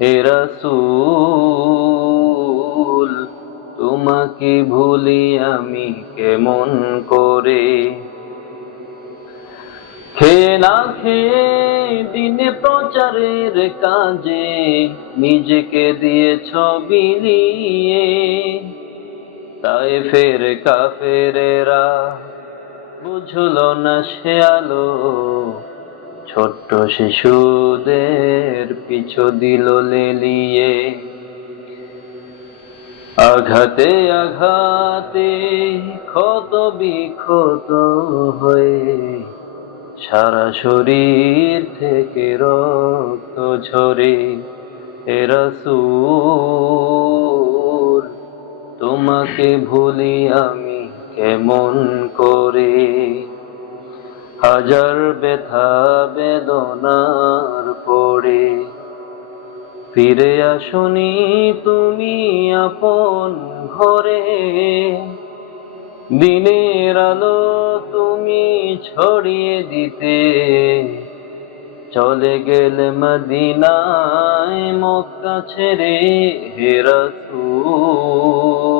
হেরাসুল তোমাকে ভুলি আমি কেমন করে? না খেয়ে দিনে প্রচারের কাজে নিজেকে দিয়েছ ছবি নিয়ে, তাই ফের কা কাফেরেরা বুঝলো না সে আলো ছোট্ট শিশুদের পিছু দিল লেলিয়ে। আঘাতে আঘাতে ক্ষত বিক্ষত হয়ে সারা শরীর থেকে রক্ত ঝরে। এরাসুল তোমাকে ভুলি আমি কেমন করে? হাজার ব্যথা বেদনার পড়ে। ফিরে আসনি তুমি আপন ঘরে। দিনের আলো তুমি ছড়িয়ে দিতে। চলে গেলে মদিনায় মক্কা ছেড়ে হেরাসুল